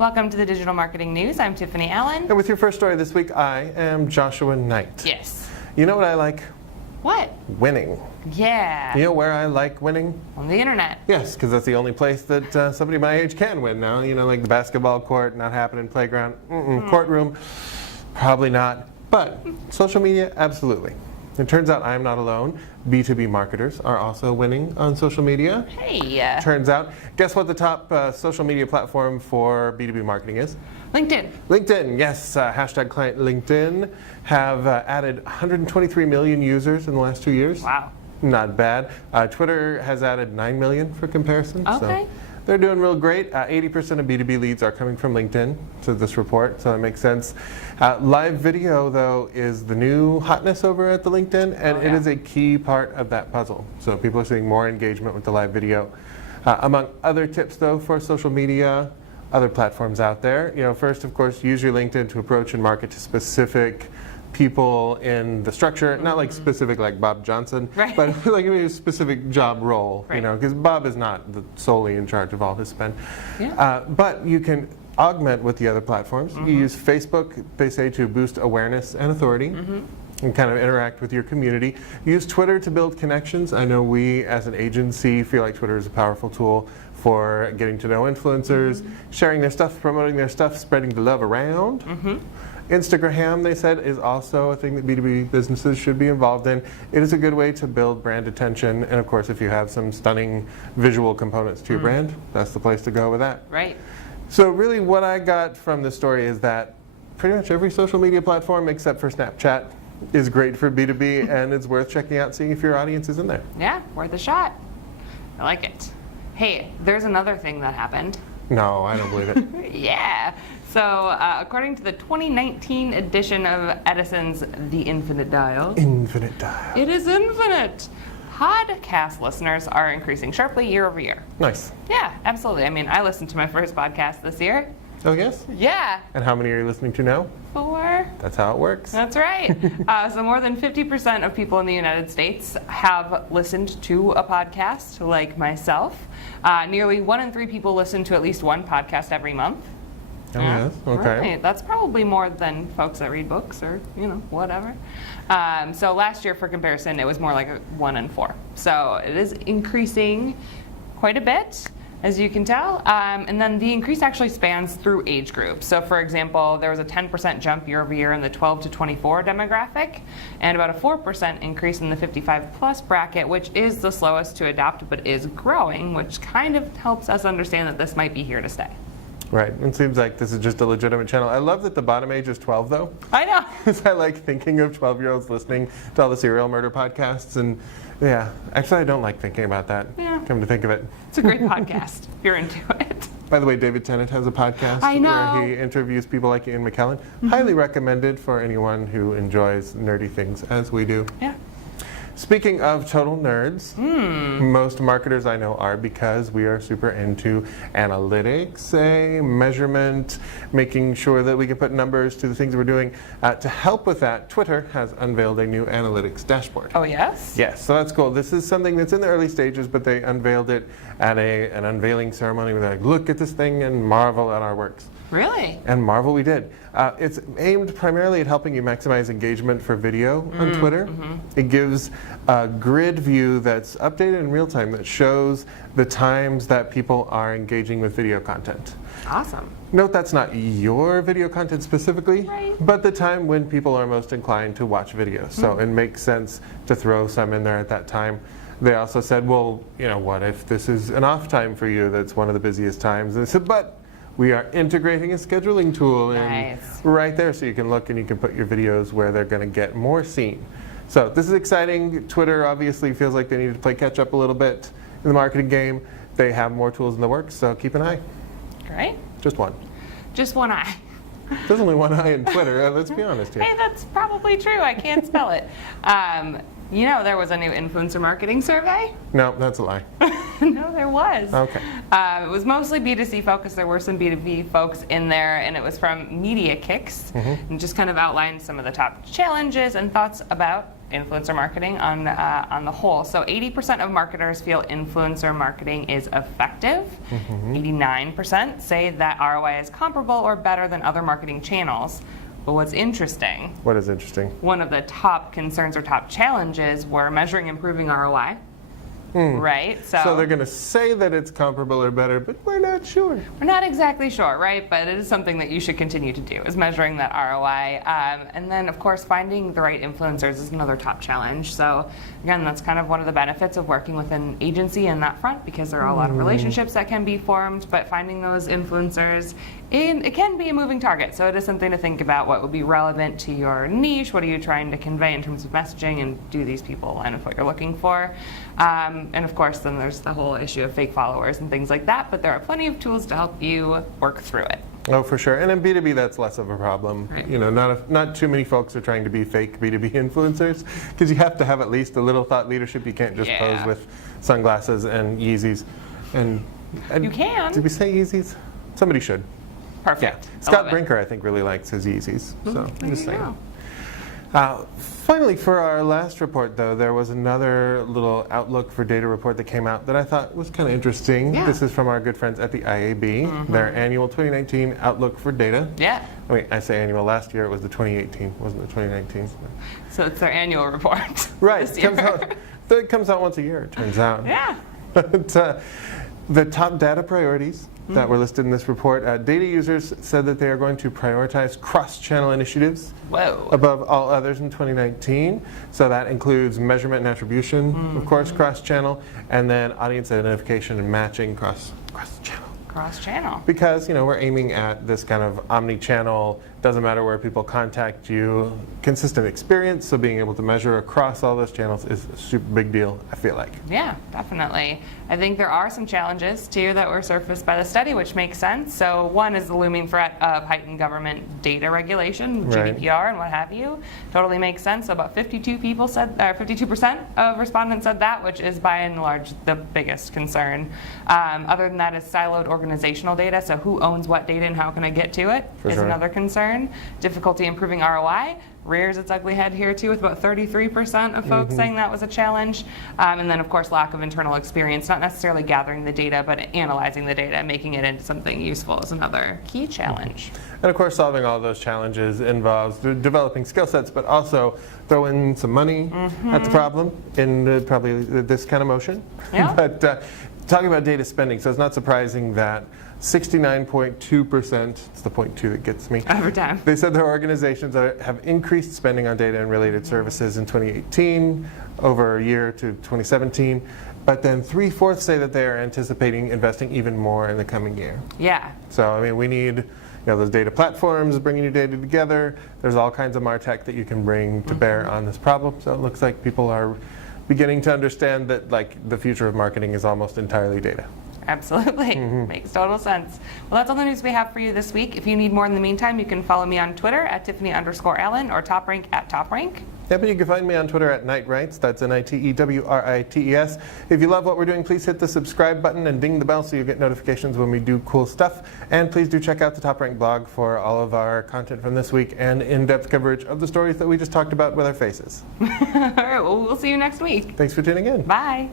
Welcome to the Digital Marketing News. I'm Tiffani Allen. And with your first story this week, I am Joshua Nite. Yes. You know what I like? What? Winning. Yeah. You know where I like winning? On the internet. Yes, because that's the only place that somebody my age can win now. You know, like the basketball court, not happening, playground, courtroom, probably not. But social media, absolutely. It turns out I am not alone. B2B marketers are also winning on social media. Hey. Turns out, guess what the top social media platform for B2B marketing is? LinkedIn. LinkedIn, yes. Hashtag client LinkedIn have added 123 million users in the last 2 years. Wow. Not bad. Twitter has added 9 million for comparison. Okay. So they're doing real great. 80% of B2B leads are coming from LinkedIn to this report, so that makes sense. Live video, though, is the new hotness over at the LinkedIn, and it is a key part of that puzzle. So people are seeing more engagement with the live video. Among other tips, though, for social media, other platforms out there, you know, first, of course, use your LinkedIn to approach and market to specific people in the structure, not like specific like Bob Johnson, right, but like a specific job role, right, you know, because Bob is not solely in charge of all his spend. Yeah. But you can augment with the other platforms. You use Facebook, they say, to boost awareness and authority and kind of interact with your community. Use Twitter to build connections. I know we as an agency feel like Twitter is a powerful tool for getting to know influencers, sharing their stuff, promoting their stuff, spreading the love around. Instagram, they said, is also a thing that B2B businesses should be involved in. It is a good way to build brand attention, and of course, if you have some stunning visual components to your brand, that's the place to go with that. Right. So really what I got from this story is that pretty much every social media platform except for Snapchat is great for B2B, and it's worth checking out, seeing if your audience is in there. Yeah, worth a shot. I like it. Hey, there's another thing that happened. No, I don't believe it. Yeah. So, according to the 2019 edition of Edison's The Infinite Dial. Infinite dial. It is infinite. Podcast listeners are increasing sharply year over year. Nice. Yeah, absolutely. I mean, I listened to my first podcast this year. Oh, yes? Yeah. And how many are you listening to now? 4. That's how it works. That's right. So more than 50% of people in the United States have listened to a podcast, like myself. Nearly 1 in 3 people listen to at least one podcast every month. Oh, yes? Okay. Right. That's probably more than folks that read books or, you know, whatever. So last year, for comparison, it was more like 1 in 4. So it is increasing quite a bit, as you can tell. And then the increase actually spans through age groups. So for example, there was a 10% jump year over year in the 12 to 24 demographic, and about a 4% increase in the 55 plus bracket, which is the slowest to adopt, but is growing, which kind of helps us understand that this might be here to stay. Right. It seems like this is just a legitimate channel. I love that the bottom age is 12, though. I know. Because I like thinking of 12-year-olds listening to all the serial murder podcasts. And yeah, actually, I don't like thinking about that. Yeah. Come to think of it. It's a great podcast if you're into it. By the way, David Tennant has a podcast I know. where he interviews people like Ian McKellen. Highly recommended for anyone who enjoys nerdy things, as we do. Yeah. Speaking of total nerds, most marketers I know are, because we are super into analytics, measurement, making sure that we can put numbers to the things we're doing. To help with that, Twitter has unveiled a new analytics dashboard. Oh, yes? Yes, so that's cool. This is something that's in the early stages, but they unveiled it at an unveiling ceremony where they're like, look at this thing and marvel at our works. Really? And marvel we did. It's aimed primarily at helping you maximize engagement for video on Twitter. It gives a grid view that's updated in real time that shows the times that people are engaging with video content. Awesome. Note that's not your video content specifically, Right. but the time when people are most inclined to watch videos. So it makes sense to throw some in there at that time. They also said, well, you know, what if this is an off time for you that's one of the busiest times? And they said, but we are integrating a scheduling tool in right there, so you can look and you can put your videos where they're going to get more seen. So this is exciting. Twitter obviously feels like they need to play catch up a little bit in the marketing game. They have more tools in the works, so keep an eye. Great. Just one. Just one eye. There's only one eye in Twitter, let's be honest here. Hey, that's probably true. I can't spell it. You know, there was a new influencer marketing survey. No, that's a lie. No, there was. Okay. It was mostly B2C focused. There were some B2B folks in there, and it was from Media Kicks, and just kind of outlined some of the top challenges and thoughts about influencer marketing on the whole. So 80% of marketers feel influencer marketing is effective. 89% say that ROI is comparable or better than other marketing channels. But what's interesting? What is interesting? One of the top concerns or top challenges were measuring improving ROI. Right? So they're going to say that it's comparable or better, but we're not sure. We're not exactly sure, right? But it is something that you should continue to do, is measuring that ROI. And then, of course, finding the right influencers is another top challenge. So, again, that's kind of one of the benefits of working with an agency in that front, because there are a lot of relationships that can be formed, but finding those influencers, it can be a moving target. So it is something to think about. What would be relevant to your niche? What are you trying to convey in terms of messaging? And do these people line up what you're looking for? And of course, then there's the whole issue of fake followers and things like that. But there are plenty of tools to help you work through it. Oh, for sure. And in B2B, that's less of a problem. Right. You know, not too many folks are trying to be fake B2B influencers, because you have to have at least a little thought leadership. You can't just pose with sunglasses and Yeezys. And you can. Did we say Yeezys? Somebody should. Perfect. Yeah. Scott Brinker, I think, really likes his Yeezys. So I'm just saying. Finally, for our last report, though, there was another little Outlook for Data report that came out that I thought was kind of interesting. Yeah. This is from our good friends at the IAB, their annual 2019 Outlook for Data. Yeah. Wait, I say annual. Last year it was the 2018, wasn't the 2019? So it's their annual report. Right. This year. It comes out once a year, it turns out. Yeah. But the top data priorities that were listed in this report, data users said that they are going to prioritize cross-channel initiatives above all others in 2019. So that includes measurement and attribution, of course, cross-channel, and then audience identification and matching cross-channel. Cross-channel. Because, you know, we're aiming at this kind of omni-channel, doesn't matter where people contact you, consistent experience, so being able to measure across all those channels is a super big deal, I feel like. Yeah, definitely. I think there are some challenges, too, that were surfaced by the study, which makes sense. So one is the looming threat of heightened government data regulation, GDPR and what have you. Totally makes sense. So about 52% of respondents said that, which is by and large the biggest concern. Other than that is siloed organizational data. So who owns what data and how can I get to it is another concern. Difficulty improving ROI rears its ugly head here too, with about 33% of folks saying that was a challenge. And then of course lack of internal experience, not necessarily gathering the data, but analyzing the data, making it into something useful is another key challenge. And of course solving all those challenges involves developing skill sets, but also throwing some money at the problem in probably this kind of motion. Yeah. But talking about data spending, so it's not surprising that 69.2%, it's the 0.2 that gets me. Every time. They said their organizations have increased spending on data and related services in 2018 over a year to 2017. But then 3/4 say that they are anticipating investing even more in the coming year. Yeah. So, I mean, we need those data platforms, bringing your data together. There's all kinds of MarTech that you can bring to bear on this problem. So it looks like people are beginning to understand that, like, the future of marketing is almost entirely data. Absolutely. Makes total sense. Well, that's all the news we have for you this week. If you need more in the meantime, you can follow me on Twitter at Tiffani_Allen or TopRank at TopRank. Yeah, but you can find me on Twitter at NiteWrites. That's NITEWRITES. If you love what we're doing, please hit the subscribe button and ding the bell so you get notifications when we do cool stuff. And please do check out the TopRank blog for all of our content from this week and in-depth coverage of the stories that we just talked about with our faces. All right, well, we'll see you next week. Thanks for tuning in. Bye.